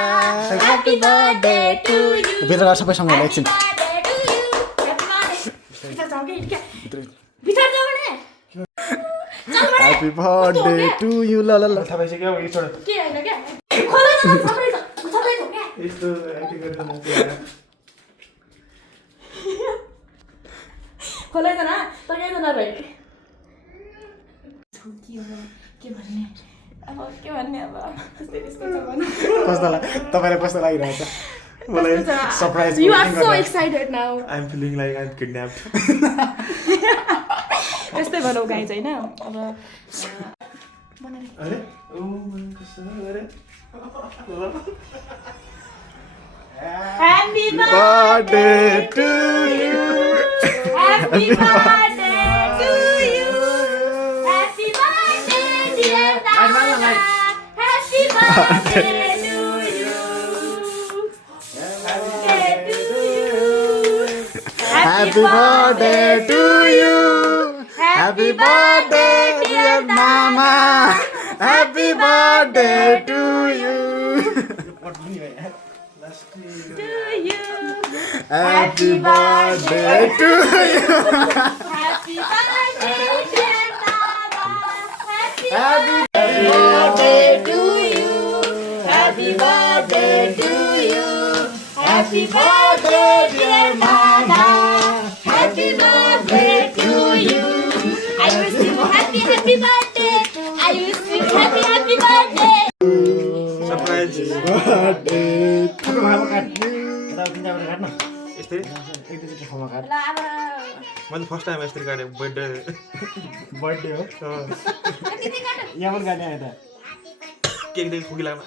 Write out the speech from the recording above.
Happy birthday to you. भित्र गएर सबैसँग होला एकछिन Happy birthday to you ल ल ल थाहा भइसक्यो अब यो छोड यस्तो एक्टिङ गरेर खोलाइजना तगाइजना भाइ के भन्ने अब तपाईँलाई कस्तो लागिरहेछ मलाई surprise You are so excited now. I'm feeling like I'm kidnapped. यस्तै भनौँ गाइज होइन अब अरे ओ कस्तो अरे Happy birthday to you Happy birthday to you. Happy birthday dear Nana. Happy birthday to you. Happy birthday to you Happy birthday dear mama Happy birthday to you To you. Happy birthday to you Happy birthday dear Nana. Happy birthday to you. Happy birthday to you. Happy birthday dear Nana. Happy birthday to you. I wish you happy birthday. I wish you happy birthday. Surprise birthday यस्तै ल अब मैले first time यस्तरी काटेँ birthday birthday हो त्यति काट यहाँ पनि गाडी आयो त केक देखि खुकी लाग्नु